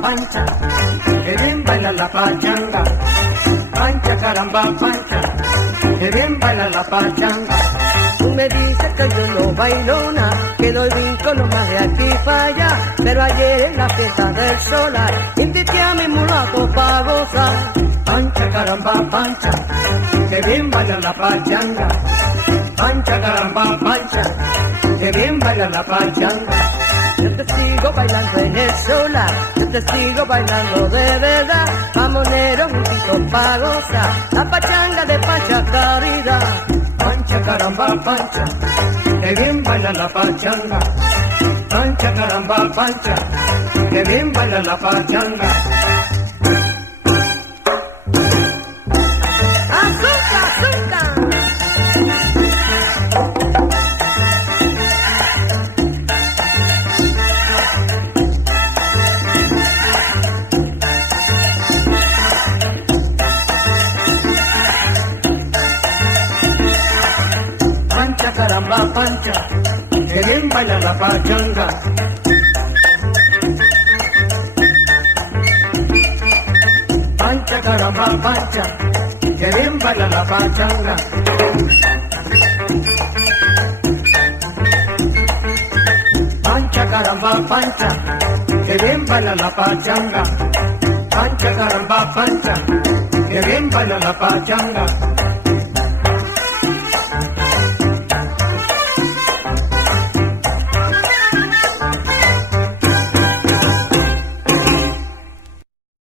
pancha, que bien baila la pachanga. Pancha, caramba, pancha, que bien baila la pachanga. Tú me dices que yo no bailo nada, que doy brinco nomás de aquí para allá. Pero ayer en la fiesta del solar, invité a mi mulato pa' gozar. Pancha, caramba, pancha, que bien baila la pachanga. Pancha, caramba, pancha, que bien baila la pachanga. Yo te sigo bailando en el solar, yo te sigo bailando de verdad. Mamonero, juntitos pa' gozar, la pachanga de Pancha Caridad. Pancha, caramba, pancha, que bien baila la pachanga. Pancha, caramba, pancha, que bien baila la pachanga. ¡Azúcar, azúcar! Pancha, caramba, pancha, que bien baila la pachanga. Pancha, caramba, pancha, que bien baila la pachanga. Pancha, caramba, pancha, que bien baila la pachanga. Pancha, caramba, pancha, que bien baila la pachanga.